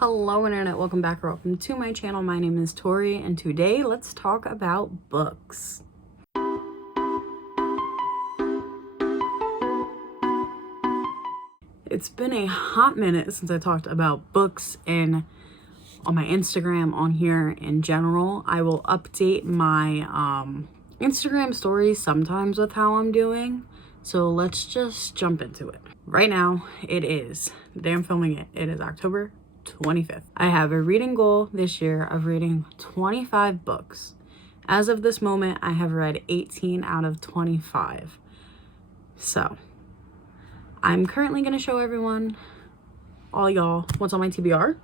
Hello internet, welcome back or welcome to my channel. My name is Tori and today let's talk about books. It's been a hot minute since I talked about books on my Instagram, on here in general. I will update my Instagram stories sometimes with how I'm doing. So let's just jump into it. Right now, the day I'm filming it is October 25th. I have a reading goal this year of reading 25 books. As of this moment, I have read 18 out of 25. So, I'm currently going to show everyone, all y'all, what's on my TBR,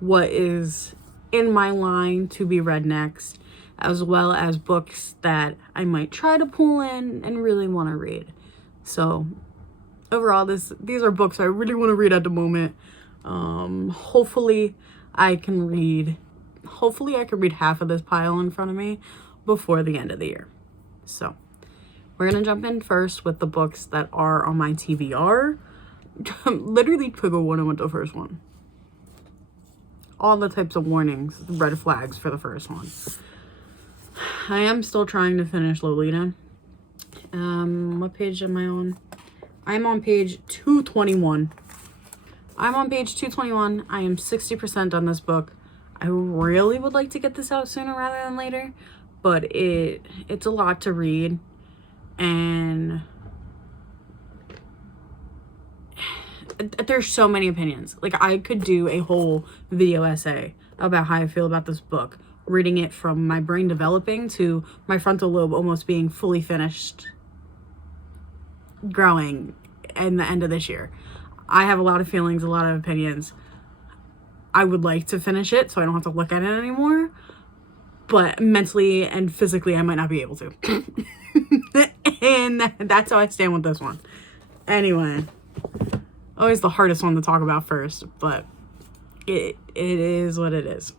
what is in my line to be read next, as well as books that I might try to pull in and really want to read. So, overall, these are books I really want to read at the moment. Hopefully I can read half of this pile in front of me before the end of the year. So we're gonna jump in first with the books that are on my TBR. Literally trigger warning with the first one. All the types of warnings, red flags for the first one. I am still trying to finish Lolita. What page am I on? I'm on page 221. I am 60% on this book. I really would like to get this out sooner rather than later, but it's a lot to read, and there's so many opinions. Like, I could do a whole video essay about how I feel about this book, reading it from my brain developing to my frontal lobe almost being fully finished growing in the end of this year. I have a lot of feelings, a lot of opinions. I would like to finish it so I don't have to look at it anymore, but mentally and physically I might not be able to. And that's how I stand with this one. Anyway, always the hardest one to talk about first, but it is what it is.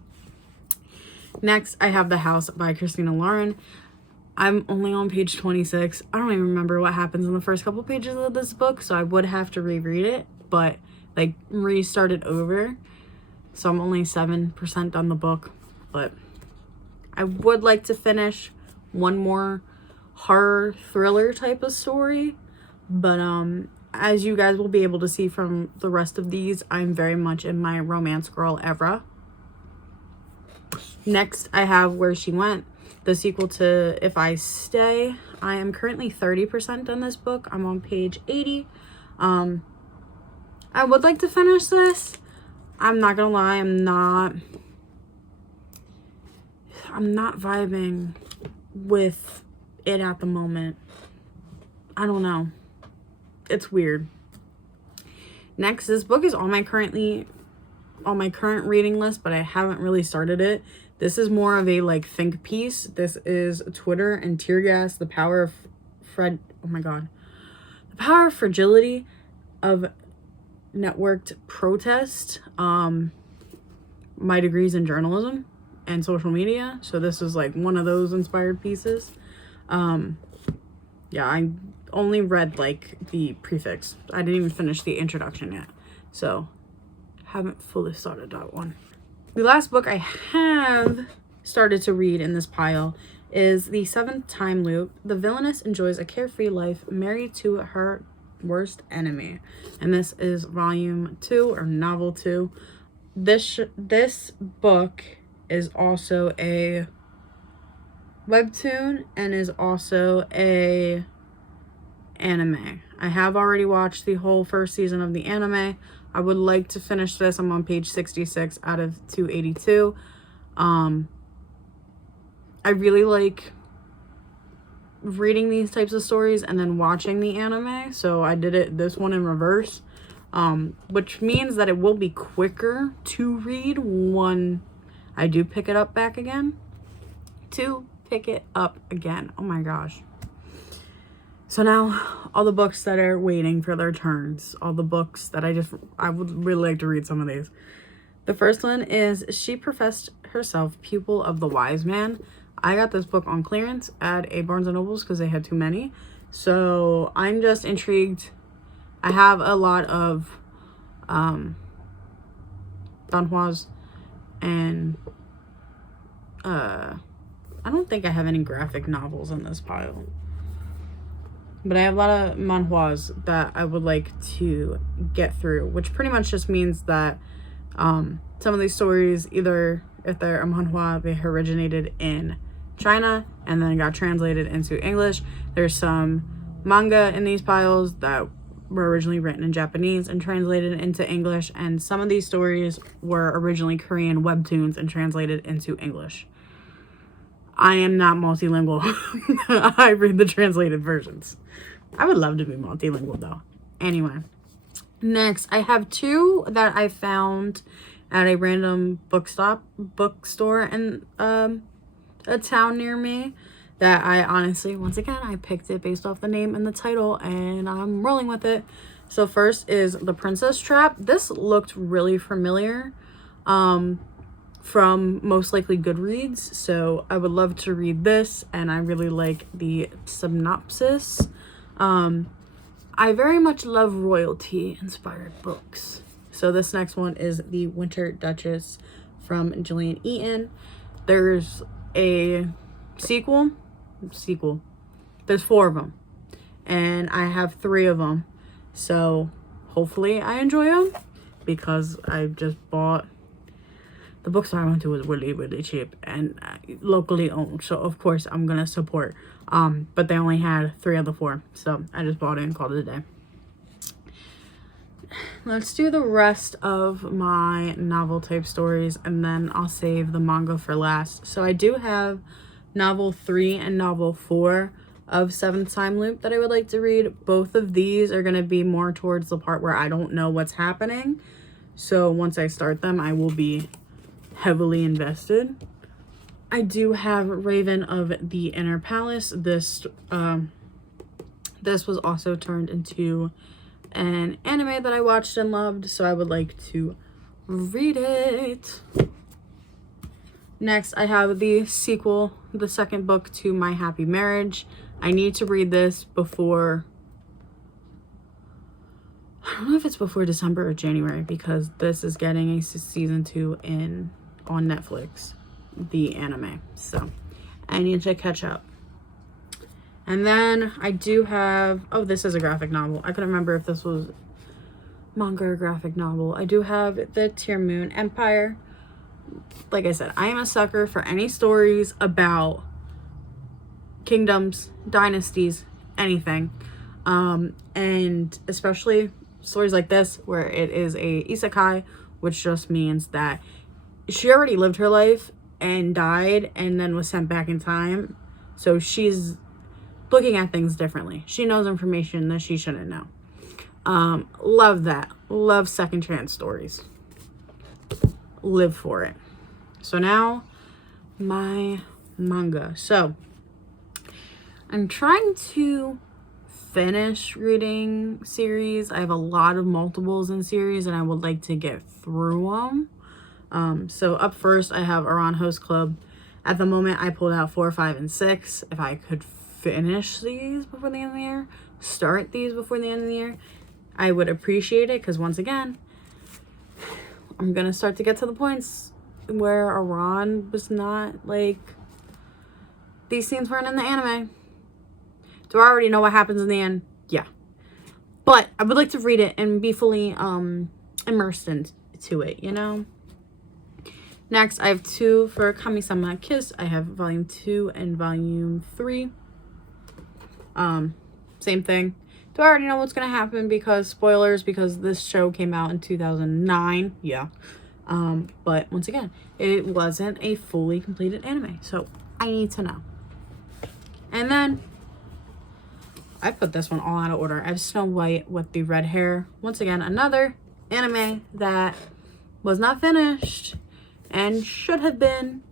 Next, I have The House by Christina Lauren. I'm only on page 26. I don't even remember what happens in the first couple pages of this book, so I would have to reread it, but like restart it over. So I'm only 7% on the book, but I would like to finish one more horror thriller type of story. But as you guys will be able to see from the rest of these, I'm very much in my romance girl era. Next, I have Where She Went, the sequel to If I Stay. I am currently 30% on this book. I'm on page 80. I would like to finish this. I'm not gonna lie, I'm not vibing with it at the moment. I don't know. It's weird. Next, this book is on my current reading list, but I haven't really started it. This is more of a like think piece. This is Twitter and Tear Gas, The Power of The Power of Fragility of Networked Protest. My degree's in journalism and social media, so this is like one of those inspired pieces. Yeah, I only read like the prefix. I didn't even finish the introduction yet, so haven't fully started that one. The last book I have started to read in this pile is The Seventh Time Loop. The villainess enjoys a carefree life married to her worst enemy. And this is volume 2 or novel 2. This book is also a webtoon and is also a anime. I have already watched the whole first season of the anime. I would like to finish this. I'm on page 66 out of 282. I really like reading these types of stories and then watching the anime, so I did this one in reverse, which means that it will be quicker to read when I do pick it up again. Oh my gosh. So now, all the books that are waiting for their turns, all the books that I would really like to read some of these. The first one is She Professed Herself Pupil of the Wise Man. I got this book on clearance at a Barnes & Nobles because they had too many. So I'm just intrigued. I have a lot of Danhwas, and I don't think I have any graphic novels in this pile. But I have a lot of manhwas that I would like to get through, which pretty much just means that some of these stories, either if they're a manhwa, they originated in China and then got translated into English. There's some manga in these piles that were originally written in Japanese and translated into English, and some of these stories were originally Korean webtoons and translated into English. I am not multilingual. I read the translated versions. I would love to be multilingual though. Anyway, next I have two that I found at a random bookstore in a town near me that I honestly, once again, I picked it based off the name and the title, and I'm rolling with it. So first is The Princess Trap. This looked really familiar from most likely Goodreads, so I would love to read this, and I really like the synopsis. I very much love royalty inspired books. So this next one is The Winter Duchess from Gillian Eaton. There's a sequel. There's 4 of them, and I have 3 of them, so hopefully I enjoy them, because I just bought, the bookstore I went to was really cheap and locally owned, so of course I'm gonna support. But they only had 3 of the 4, so I just bought it and called it a day. Let's do the rest of my novel type stories, and then I'll save the manga for last. So I do have novel 3 and novel 4 of Seventh Time Loop that I would like to read. Both of these are going to be more towards the part where I don't know what's happening, so once I start them I will be heavily invested. I do have Raven of the Inner Palace. This was also turned into an anime that I watched and loved, so I would like to read it. Next, I have the sequel, the second book to My Happy Marriage. I need to read this before, I don't know if it's before December or January, because this is getting a season 2 on Netflix, the anime. So I need to catch up. And then I do have, oh, this is a graphic novel. I couldn't remember if this was manga or graphic novel. I do have The Tear Moon Empire. Like I said, I am a sucker for any stories about kingdoms, dynasties, anything. And especially stories like this, where it is a isekai, which just means that she already lived her life and died and then was sent back in time. So she's looking at things differently. She knows information that she shouldn't know. Love that. Love second chance stories. Live for it. So now my manga. So I'm trying to finish reading series. I have a lot of multiples in series and I would like to get through them. So up first I have Aran Host Club. At the moment I pulled out 4, 5, and 6. If I could finish these before the end of the year, start these before the end of the year, I would appreciate it, because once again, I'm gonna start to get to the points where Aran was not, like, these scenes weren't in the anime. Do I already know what happens in the end? Yeah. But I would like to read it and be fully immersed into it, you know? Next, I have 2 for Kami-sama Kiss. I have volume 2 and volume 3. Same thing. Do I already know what's gonna happen? Because spoilers, because this show came out in 2009. Yeah. But once again, it wasn't a fully completed anime, so I need to know. And then I put this one all out of order. I have Snow White with the red hair. Once again, another anime that was not finished and should have been.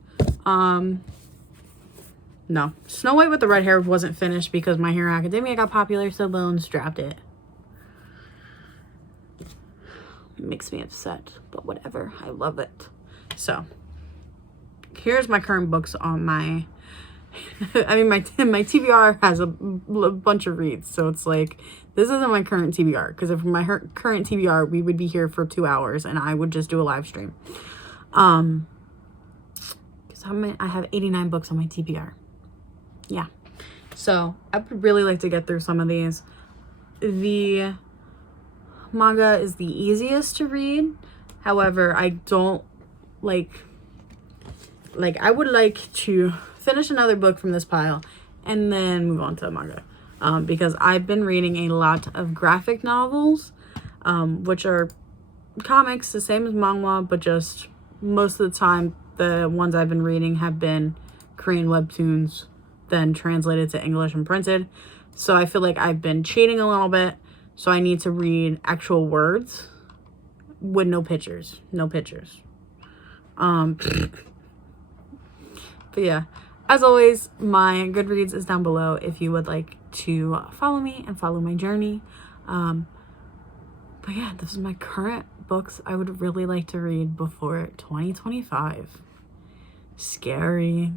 No, Snow White with the red hair wasn't finished because My Hero Academia got popular, so Bones dropped it. It makes me upset, but whatever. I love it. So here's my current books on my I mean, my TBR has a bunch of reads, so it's like, this isn't my current TBR, because if my current TBR, we would be here for 2 hours, and I would just do a live stream. Because I have 89 books on my TBR. Yeah. So, I would really like to get through some of these. The manga is the easiest to read. However, I don't like I would like to finish another book from this pile and then move on to the manga. Because I've been reading a lot of graphic novels, which are comics, the same as manga, but just most of the time, the ones I've been reading have been Korean webtoons, then translated to English and printed. So I feel like I've been cheating a little bit. So I need to read actual words with no pictures. No pictures. But yeah, as always, my Goodreads is down below if you would like to follow me and follow my journey. But yeah, this is my current books I would really like to read before 2025. Scary.